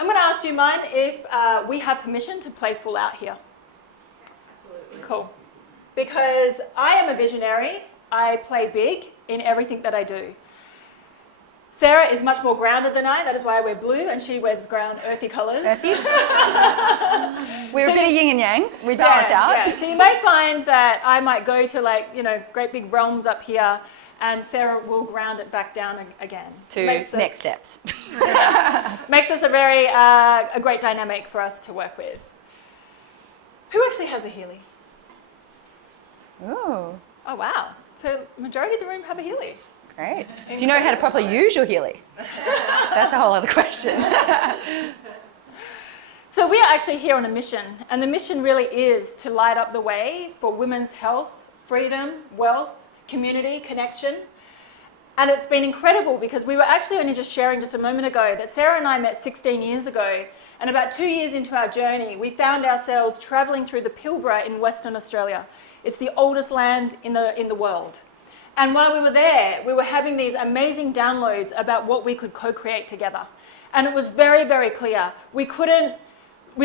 I'm going to ask, do you mind if we have permission to play full out here? Absolutely. Cool. Because I am a visionary. I play big in everything that I do. Sarah is much more grounded than I. That is why I wear blue and she wears ground, earthy colours. Earthy. We're a bit of yin and yang. We balance out. Yeah. So you may find that I might go to great big realms up here and Sarah will ground it back down again. To next steps. Makes us a great dynamic for us to work with. Who actually has a Healy? Ooh. Oh, wow. So majority of the room have a Healy. Great. Do you know how to properly use your Healy? That's a whole other question. So we are actually here on a mission, and the mission really is to light up the way for women's health, freedom, wealth, community, connection. And it's been incredible because we were actually only just sharing just a moment ago that Sarah and I met 16 years ago, and about 2 years into our journey, we found ourselves travelling through the Pilbara in Western Australia. It's the oldest land in the world. And while we were there, we were having these amazing downloads about what we could co-create together. And it was very, very clear. We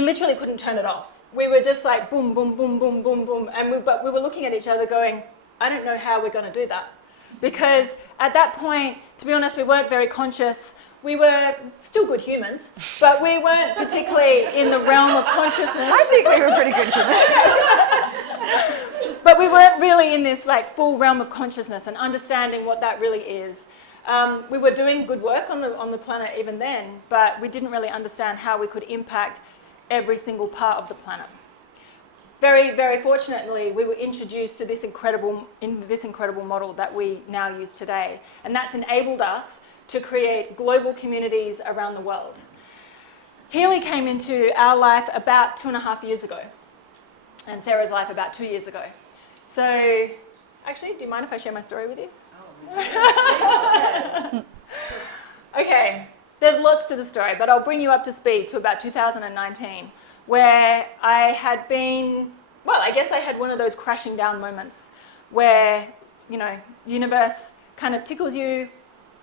literally couldn't turn it off. We were just like boom, boom, boom, boom, boom, boom. But we were looking at each other going, I don't know how we're going to do that. Because at that point, to be honest, we weren't very conscious. We were still good humans, but we weren't particularly in the realm of consciousness. I think we were pretty good humans. But we weren't really in this full realm of consciousness and understanding what that really is. We were doing good work on the planet even then, but we didn't really understand how we could impact every single part of the planet. Very, very fortunately, we were introduced to this incredible model that we now use today, and that's enabled us to create global communities around the world. Healy came into our life about 2.5 years ago, and Sarah's life about 2 years ago. So, actually, do you mind if I share my story with you? Oh, Okay, there's lots to the story, but I'll bring you up to speed to about 2019, where I had one of those crashing down moments where, universe kind of tickles you,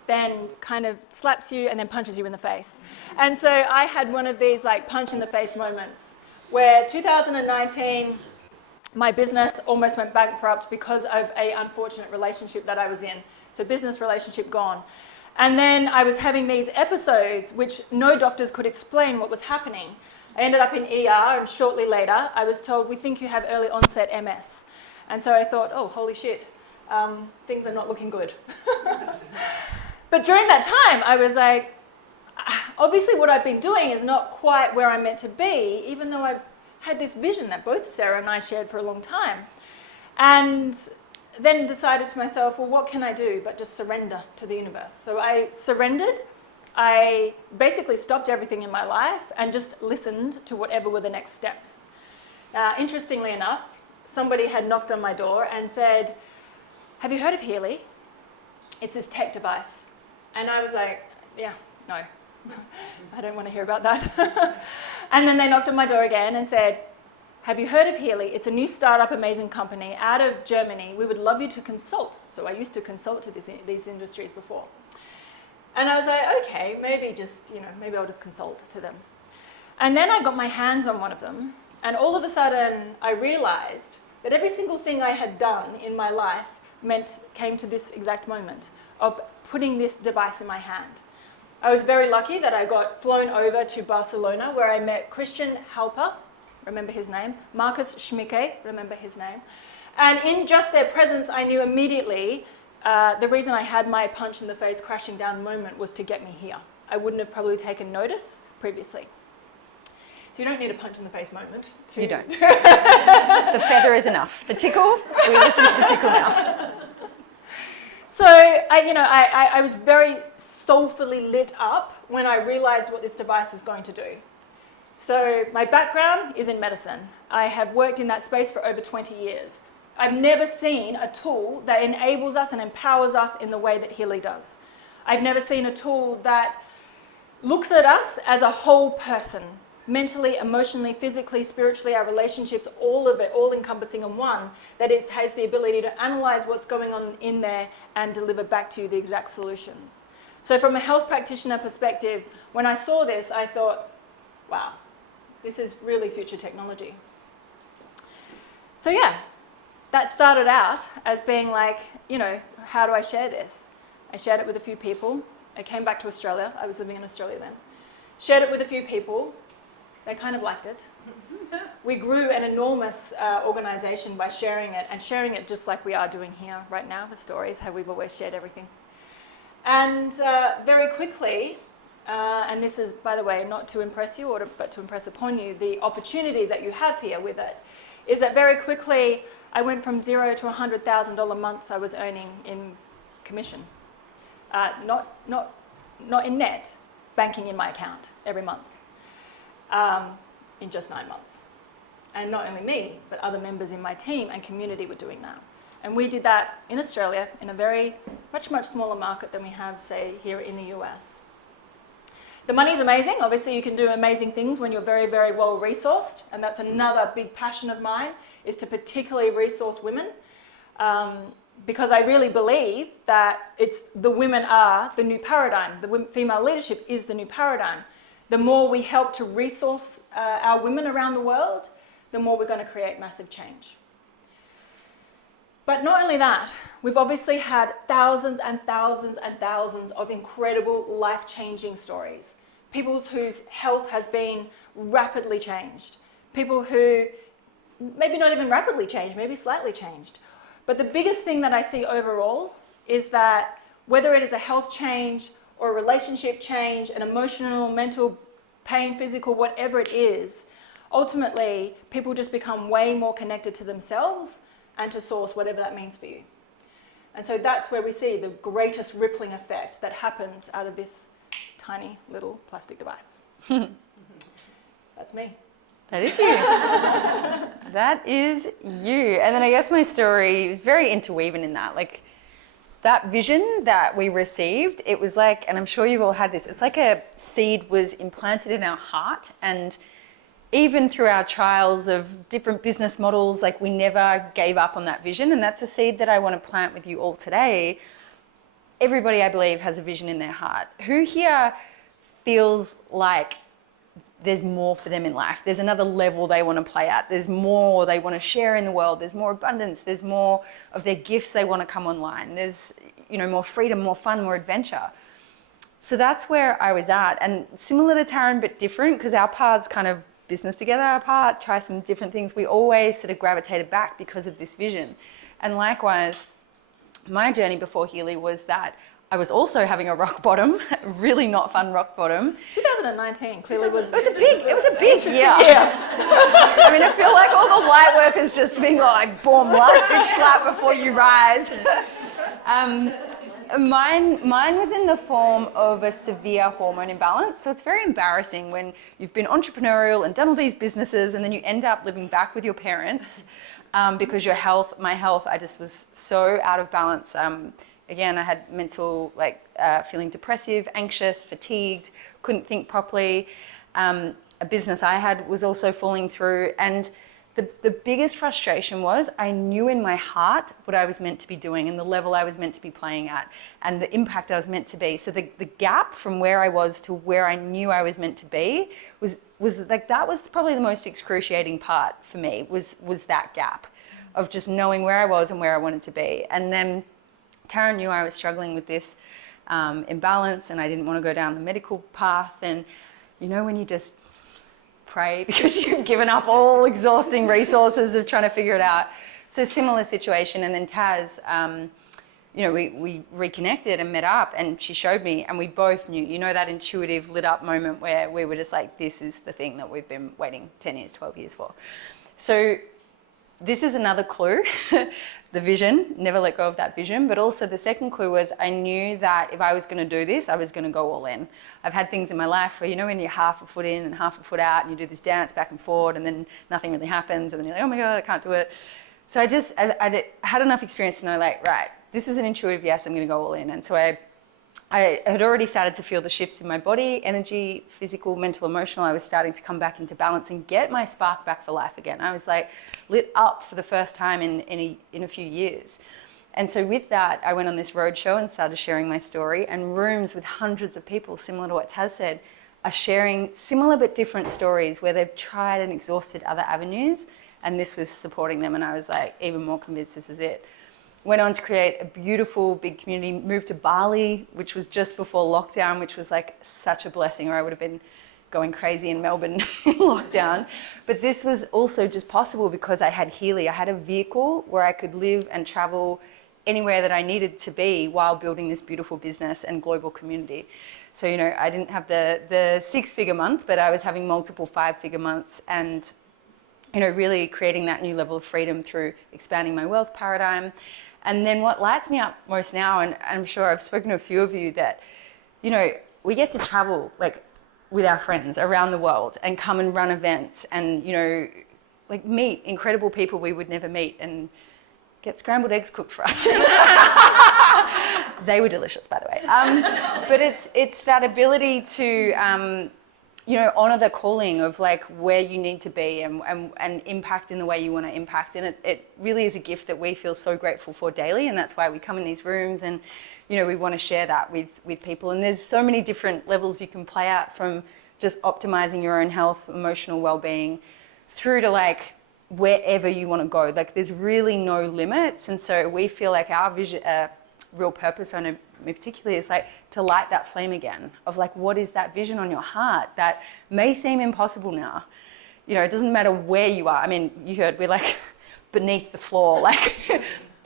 then kind of slaps you and then punches you in the face. And so I had one of these punch in the face moments where 2019, my business almost went bankrupt because of an unfortunate relationship that I was in. So business relationship gone. And then I was having these episodes which no doctors could explain what was happening. I ended up in ER, and shortly later I was told, we think you have early onset MS. And so I thought, oh, holy shit, things are not looking good. But during that time, I was like, obviously what I've been doing is not quite where I'm meant to be, even though I've had this vision that both Sarah and I shared for a long time. And then decided to myself, well, what can I do but just surrender to the universe? So I surrendered. I basically stopped everything in my life and just listened to whatever were the next steps. Interestingly enough, somebody had knocked on my door and said, have you heard of Healy? It's this tech device. And I was like, yeah, no, I don't want to hear about that. And then they knocked on my door again and said, have you heard of Healy? It's a new startup, amazing company out of Germany. We would love you to consult. So I used to consult to these industries before. And I was like, okay, maybe I'll just consult to them. And then I got my hands on one of them. And all of a sudden, I realized that every single thing I had done in my life came to this exact moment of putting this device in my hand. I was very lucky that I got flown over to Barcelona, where I met Christian Halper, remember his name, Marcus Schmicke, remember his name. And in just their presence, I knew immediately the reason I had my punch in the face crashing down moment was to get me here. I wouldn't have probably taken notice previously. So you don't need a punch in the face moment. You don't. The feather is enough. The tickle, we listen to the tickle now. So I was very soulfully lit up when I realized what this device is going to do. So my background is in medicine. I have worked in that space for over 20 years. I've never seen a tool that enables us and empowers us in the way that Healy does. I've never seen a tool that looks at us as a whole person, mentally, emotionally, physically, spiritually, our relationships, all of it, all encompassing in one, that it has the ability to analyze what's going on in there and deliver back to you the exact solutions. So from a health practitioner perspective, when I saw this, I thought, wow, this is really future technology. So yeah, that started out as being like, you know, how do I share this? I shared it with a few people. I came back to Australia. I was living in Australia then. Shared it with a few people. They kind of liked it. We grew an enormous organization by sharing it, and sharing it just like we are doing here right now with stories, how we've always shared everything. And very quickly, and this is, by the way, not to impress you, but to impress upon you, the opportunity that you have here with it, is that very quickly I went from $0 to $100,000 months I was earning in commission. Not in net, banking in my account every month, in just 9 months. And not only me, but other members in my team and community were doing that. And we did that in Australia in a very, much smaller market than we have, say, here in the US. The money's amazing. Obviously, you can do amazing things when you're very, very well resourced. And that's another big passion of mine, is to particularly resource women. Because I really believe that the women are the new paradigm. The female leadership is the new paradigm. The more we help to resource our women around the world, the more we're going to create massive change. But not only that, we've obviously had thousands and thousands and thousands of incredible life-changing stories. People whose health has been rapidly changed. People who maybe not even rapidly changed, maybe slightly changed. But the biggest thing that I see overall is that whether it is a health change or a relationship change, an emotional, mental pain, physical, whatever it is, ultimately people just become way more connected to themselves and to source, whatever that means for you. And so that's where we see the greatest rippling effect that happens out of this tiny little plastic device. That's me. That is you. That is you. And then I guess my story is very interweaving in that. Like, that vision that we received, it was like, and I'm sure you've all had this, it's like a seed was implanted in our heart, and even through our trials of different business models, like, we never gave up on that vision. And that's a seed that I want to plant with you all today. Everybody, I believe, has a vision in their heart. Who here feels like there's more for them in life? There's another level they want to play at. There's more they want to share in the world. There's more abundance. There's more of their gifts they want to come online. There's, you know, more freedom, more fun, more adventure. So that's where I was at. And similar to Taryn, but different, because our paths kind of business together apart, try some different things. We always sort of gravitated back because of this vision. And likewise, my journey before Healy was that I was also having a rock bottom, really not fun rock bottom. 2019 clearly was... It was a big year. I mean, I feel like all the light workers just being like, boom, last big slap before you rise. Mine was in the form of a severe hormone imbalance. So it's very embarrassing when you've been entrepreneurial and done all these businesses, and then you end up living back with your parents because my health, I just was so out of balance. Again, I had mental, feeling depressive, anxious, fatigued, couldn't think properly. A business I had was also falling through. And the biggest frustration was I knew in my heart what I was meant to be doing and the level I was meant to be playing at and the impact I was meant to be. So the gap from where I was to where I knew I was meant to be was like, that was probably the most excruciating part for me, was that gap of just knowing where I was and where I wanted to be. And then Taryn knew I was struggling with this imbalance, and I didn't want to go down the medical path. And you know, when you just pray because you've given up all exhausting resources of trying to figure it out. So similar situation. And then Taz, we reconnected and met up, and she showed me, and we both knew, you know, that intuitive lit up moment where we were just like, this is the thing that we've been waiting 10 years, 12 years for. So this is another clue, the vision, never let go of that vision. But also the second clue was I knew that if I was going to do this, I was going to go all in. I've had things in my life where, you know, when you're half a foot in and half a foot out and you do this dance back and forward and then nothing really happens and then you're like, oh my God, I can't do it. So I had enough experience to know, like, right, this is an intuitive yes, I'm going to go all in. And so I had already started to feel the shifts in my body, energy, physical, mental, emotional. I was starting to come back into balance and get my spark back for life again. I was like lit up for the first time in a few years. And so with that, I went on this roadshow and started sharing my story, and rooms with hundreds of people, similar to what Taz said, are sharing similar but different stories where they've tried and exhausted other avenues, and this was supporting them, and I was like even more convinced this is it. Went on to create a beautiful big community, moved to Bali, which was just before lockdown, which was like such a blessing, or I would have been going crazy in Melbourne in lockdown. But this was also just possible because I had Healy. I had a vehicle where I could live and travel anywhere that I needed to be while building this beautiful business and global community. So, you know, I didn't have the 6-figure month, but I was having multiple 5-figure months, and, you know, really creating that new level of freedom through expanding my wealth paradigm. And then what lights me up most now, and I'm sure I've spoken to a few of you, that, you know, we get to travel like with our friends around the world and come and run events and, you know, like meet incredible people we would never meet and get scrambled eggs cooked for us. They were delicious, by the way. But it's that ability to, you know, honor the calling of like where you need to be and impact in the way you want to impact. And it really is a gift that we feel so grateful for daily. And that's why we come in these rooms and, you know, we want to share that with people. And there's so many different levels you can play out, from just optimizing your own health, emotional well-being, through to like wherever you want to go. Like there's really no limits. And so we feel like our vision, real purpose on it particularly is like to light that flame again of like, what is that vision on your heart that may seem impossible now? You know, it doesn't matter where you are. I mean, you heard we're like beneath the floor, like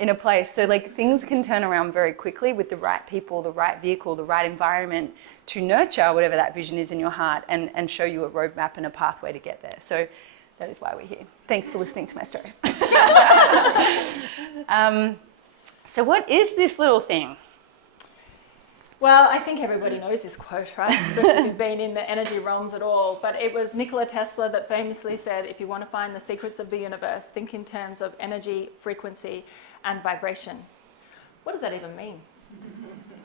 in a place. So like things can turn around very quickly with the right people, the right vehicle, the right environment to nurture whatever that vision is in your heart and show you a roadmap and a pathway to get there. So that is why we're here. Thanks for listening to my story. So what is this little thing? Well, I think everybody knows this quote, right? Especially if you've been in the energy realms at all. But it was Nikola Tesla that famously said, if you want to find the secrets of the universe, think in terms of energy, frequency, and vibration. What does that even mean?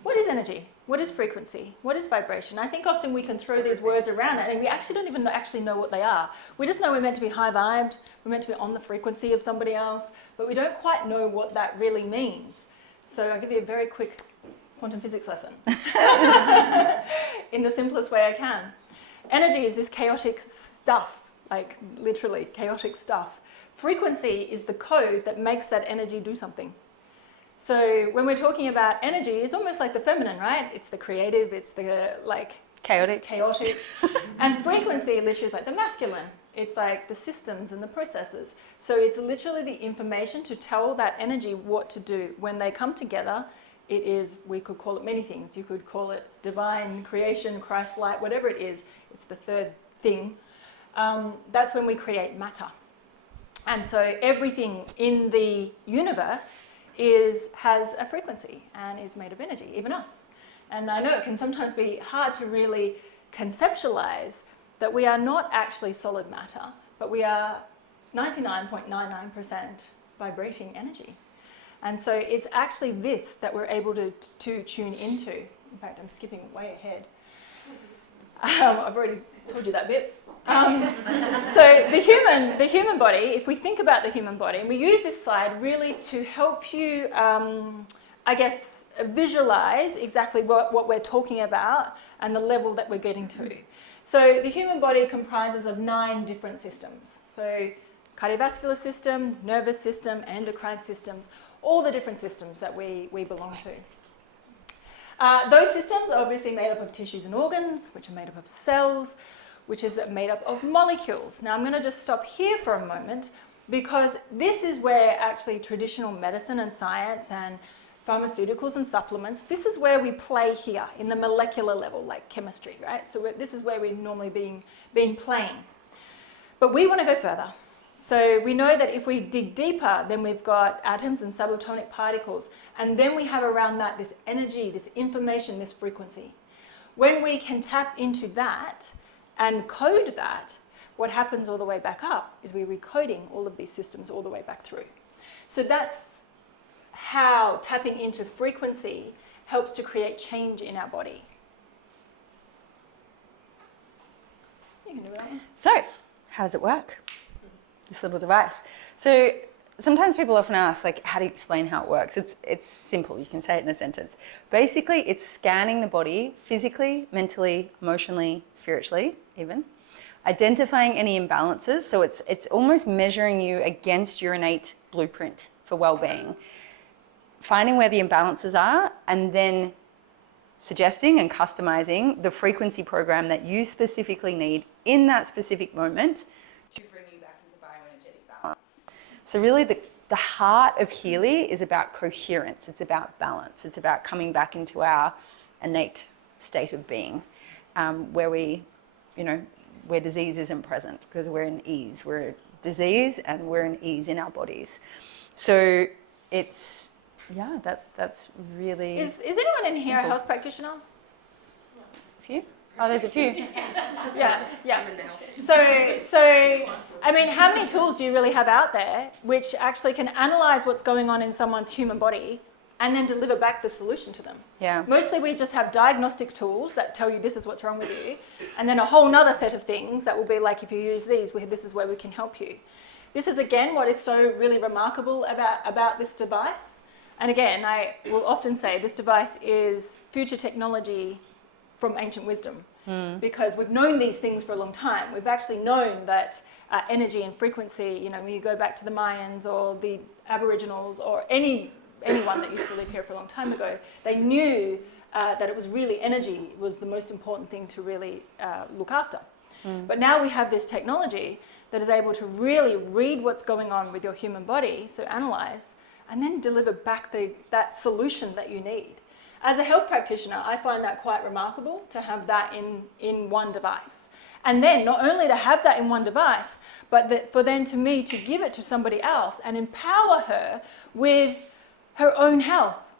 What is energy? What is frequency? What is vibration? I think often we can throw these words around and we actually don't even actually know what they are. We just know we're meant to be high-vibed, we're meant to be on the frequency of somebody else, but we don't quite know what that really means. So I'll give you a very quick quantum physics lesson in the simplest way I can. Energy is this chaotic stuff, like literally chaotic stuff. Frequency is the code that makes that energy do something. So when we're talking about energy, it's almost like the feminine, right? It's the creative, it's the like chaotic. And frequency literally is like the masculine. It's like the systems and the processes. So it's literally the information to tell that energy what to do. When they come together, it is, we could call it many things. You could call it divine creation, Christ light, whatever it is. It's the third thing. That's when we create matter. And so everything in the universe has a frequency and is made of energy, even us. And I know it can sometimes be hard to really conceptualize that we are not actually solid matter, but we are 99.99% vibrating energy. And so it's actually this that we're able to tune into. In fact, I'm skipping way ahead. I've already told you that bit. So the human body, if we think about the human body, and we use this slide really to help you, I guess, visualize exactly what we're talking about and the level that we're getting to. So the human body comprises of 9 different systems. So cardiovascular system, nervous system, endocrine systems, all the different systems that we belong to. Those systems are obviously made up of tissues and organs, which are made up of cells, which is made up of molecules. Now I'm going to just stop here for a moment because this is where actually traditional medicine and science and pharmaceuticals and supplements, this is where we play here in the molecular level, like chemistry, right? So this is where we're normally being playing. But we want to go further. So we know that if we dig deeper, then we've got atoms and subatomic particles, and then we have around that this energy, this information, this frequency. When we can tap into that and code that, what happens all the way back up is we're recoding all of these systems all the way back through. So that's how tapping into frequency helps to create change in our body. You can do that one. So, how does it work? This little device. So sometimes people often ask, like, how do you explain how it works? It's simple. You can say it in a sentence. Basically, it's scanning the body physically, mentally, emotionally, spiritually, even, identifying any imbalances. So it's almost measuring you against your innate blueprint for well-being, finding where the imbalances are, and then suggesting and customizing the frequency program that you specifically need in that specific moment to bring you back into bioenergetic balance. So really the heart of Healy is about coherence. It's about balance. It's about coming back into our innate state of being, where where disease isn't present, because we're in ease. We're in disease and we're in ease in our bodies. So it's, that's really... Is anyone in here a simple. health practitioner? A few? Oh, there's a few. Yeah. So, I mean, how many tools do you really have out there which actually can analyze what's going on in someone's human body and then deliver back the solution to them? Yeah. Mostly we just have diagnostic tools that tell you this is what's wrong with you, and then a whole nother set of things that will be like, if you use these, this is where we can help you. This is, again, what is so really remarkable about this device. And again, I will often say this device is future technology from ancient wisdom, because we've known these things for a long time. We've actually known that energy and frequency, when you go back to the Mayans or the Aboriginals or anyone that used to live here for a long time ago, they knew that it was really energy was the most important thing to really look after. But now we have this technology that is able to really read what's going on with your human body, so analyze, and then deliver back that solution that you need. As a health practitioner, I find that quite remarkable to have that in one device. And then not only to have that in one device, but for me to give it to somebody else and empower her with her own health.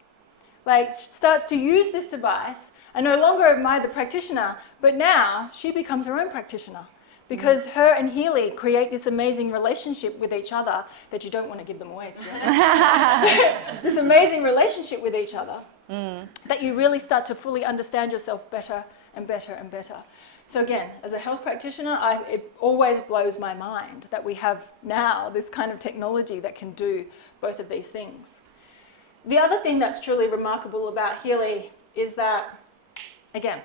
Like, starts to use this device, and no longer am I the practitioner, but now she becomes her own practitioner. Because her and Healy create this amazing relationship with each other that you don't want to give them away, to be honest. So, this amazing relationship with each other that you really start to fully understand yourself better and better and better. So again, as a health practitioner, it always blows my mind that we have now this kind of technology that can do both of these things. The other thing that's truly remarkable about Healy is that, again,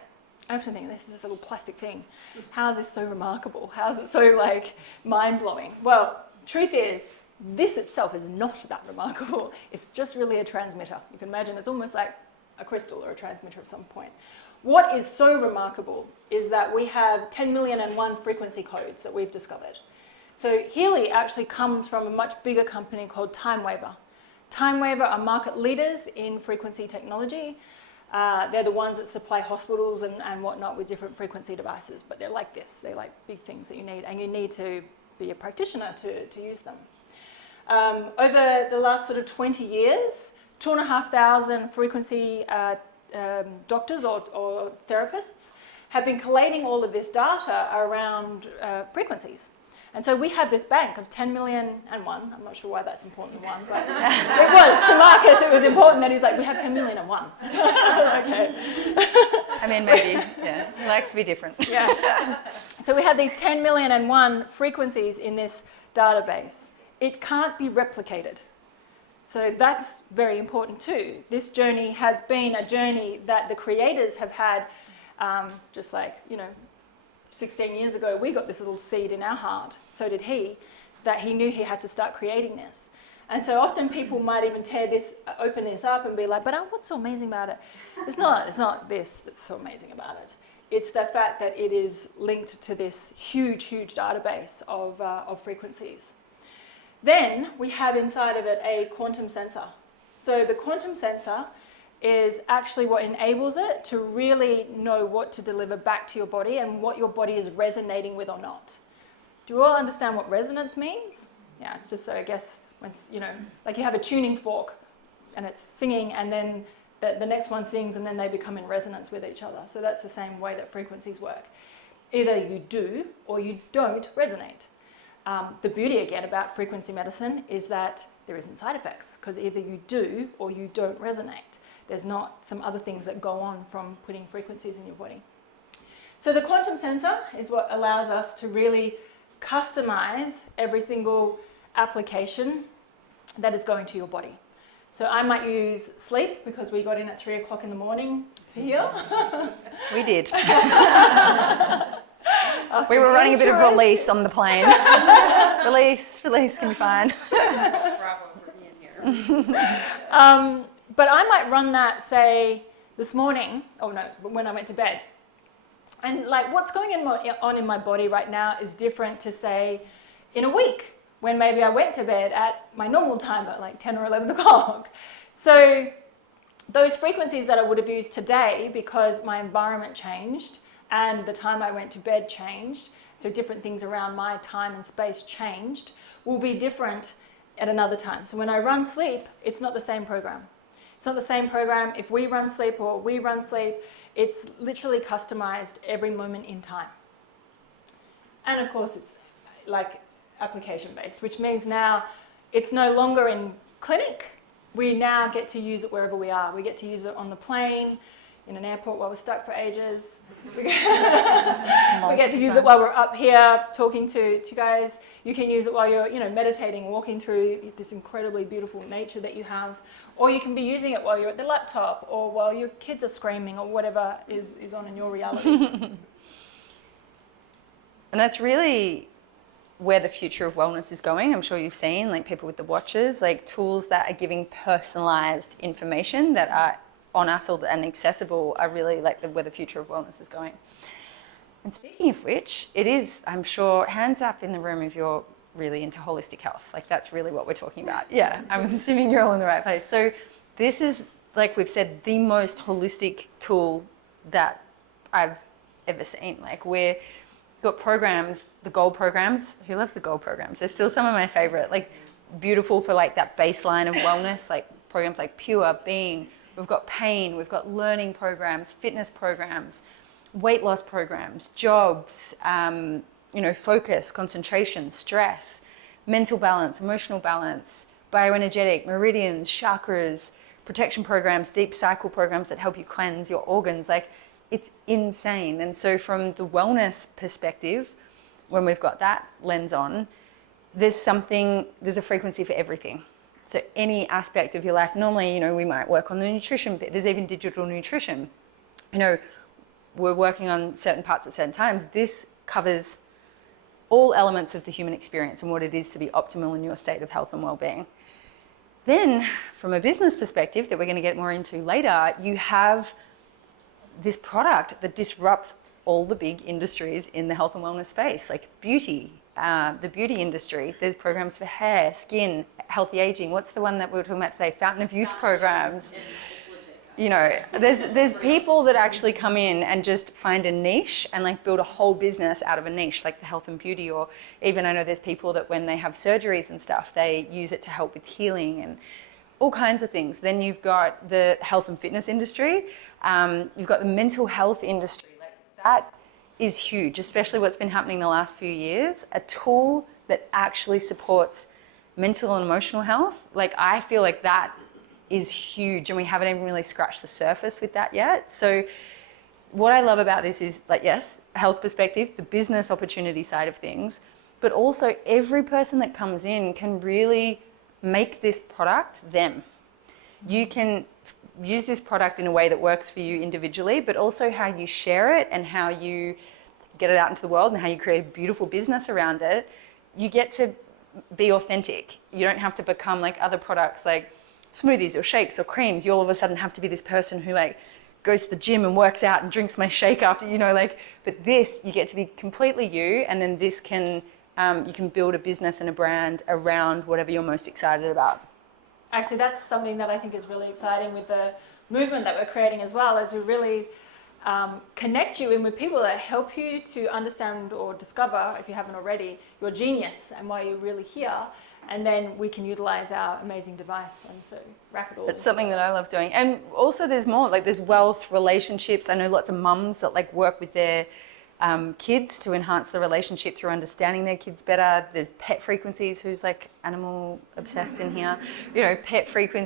I often think this is this little plastic thing. How is this so remarkable? How is it so mind-blowing? Well, truth is, this itself is not that remarkable. It's just really a transmitter. You can imagine it's almost like a crystal or a transmitter of some point. What is so remarkable is that we have 10,000,001 frequency codes that we've discovered. So Healy actually comes from a much bigger company called TimeWaver. TimeWaver are market leaders in frequency technology. They're the ones that supply hospitals and whatnot with different frequency devices, but they're like this. They're like big things that you need, and you need to be a practitioner to use them. Over the last sort of 20 years, 2,500 frequency doctors or therapists have been collating all of this data around frequencies. And so we have this bank of 10,000,001. I'm not sure why that's important to one, but it was. To Marcus, it was important that he's like, we have 10,000,001. Okay. I mean, maybe, yeah. He likes to be different. Yeah. So we have these 10,000,001 frequencies in this database. It can't be replicated. So that's very important too. This journey has been a journey that the creators have had, just like, 16 years ago, we got this little seed in our heart, so did he, that he knew he had to start creating this. And so often people might even open this up and be like, but what's so amazing about it? It's not this that's so amazing about it. It's the fact that it is linked to this huge, huge database of frequencies. Then we have inside of it a quantum sensor. So the quantum sensor is actually what enables it to really know what to deliver back to your body and what your body is resonating with or not. Do you all understand what resonance means? Yeah, it's just so, I guess, when, like you have a tuning fork and it's singing, and then the next one sings, and then they become in resonance with each other. So that's the same way that frequencies work. Either you do or you don't resonate. The beauty, again, about frequency medicine is that there isn't side effects, because either you do or you don't resonate. There's not some other things that go on from putting frequencies in your body. So the quantum sensor is what allows us to really customize every single application that is going to your body. So I might use sleep because we got in at 3 o'clock in the morning to here. We did. We were running a bit of release on the plane. Release can be fine. Bravo for being here. But I might run that, say, this morning, when I went to bed. And like what's going on in my body right now is different to, say, in a week, when maybe I went to bed at my normal time at like 10 or 11 o'clock. So those frequencies that I would have used today, because my environment changed and the time I went to bed changed, so different things around my time and space changed, will be different at another time. So when I run sleep, it's not the same program. It's not the same program if we run sleep or we run sleep. It's literally customized every moment in time. And of course, it's like application based, which means now it's no longer in clinic. We now get to use it wherever we are. We get to use it on the plane, in an airport while we're stuck for ages. We get to use it while we're up here talking to guys. You can use it while you're, meditating, walking through this incredibly beautiful nature that you have. Or you can be using it while you're at the laptop or while your kids are screaming or whatever is on in your reality. And that's really where the future of wellness is going. I'm sure you've seen, like people with the watches, like tools that are giving personalized information that are on us and accessible are really like where the future of wellness is going. And speaking of which, it is, I'm sure, hands up in the room if you're really into holistic health. Like that's really what we're talking about. Yeah, I'm assuming you're all in the right place. So this is, like we've said, the most holistic tool that I've ever seen. Like we're got programs, the gold programs. Who loves the gold programs? They're still some of my favorite. Like beautiful for like that baseline of wellness, like programs like Pure, Being. We've got pain, we've got learning programs, fitness programs, weight loss programs, jobs, focus, concentration, stress, mental balance, emotional balance, bioenergetic, meridians, chakras, protection programs, deep cycle programs that help you cleanse your organs. Like it's insane. And so from the wellness perspective, when we've got that lens on, there's a frequency for everything. So any aspect of your life, normally, we might work on the nutrition bit. There's even digital nutrition. We're working on certain parts at certain times. This covers all elements of the human experience and what it is to be optimal in your state of health and well-being. Then, from a business perspective that we're going to get more into later, you have this product that disrupts all the big industries in the health and wellness space, like beauty, the beauty industry. There's programs for hair, skin, healthy aging. What's the one that we were talking about today? Fountain of Youth programs. There's people that actually come in and just find a niche and like build a whole business out of a niche, like the health and beauty, or even I know there's people that when they have surgeries and stuff, they use it to help with healing and all kinds of things. Then you've got the health and fitness industry. You've got the mental health industry. Like that is huge, especially what's been happening the last few years. A tool that actually supports mental and emotional health. Like I feel like that is huge and we haven't even really scratched the surface with that yet. So what I love about this is like, yes, health perspective, the business opportunity side of things, but also every person that comes in can really make this product them. You can use this product in a way that works for you individually, but also how you share it and how you get it out into the world and how you create a beautiful business around it. You get to be authentic. You don't have to become like other products like smoothies or shakes or creams. You all of a sudden have to be this person who like goes to the gym and works out and drinks my shake after, but this, you get to be completely you, and then this can, you can build a business and a brand around whatever you're most excited about. Actually, that's something that I think is really exciting with the movement that we're creating as well, as we really connect you in with people that help you to understand or discover, if you haven't already, your genius and why you're really here. And then we can utilize our amazing device and so wrap it all. It's something that I love doing. And also there's more, like there's wealth, relationships. I know lots of mums that like work with their kids to enhance the relationship through understanding their kids better. There's pet frequencies, who's like animal obsessed in here. Pet frequencies.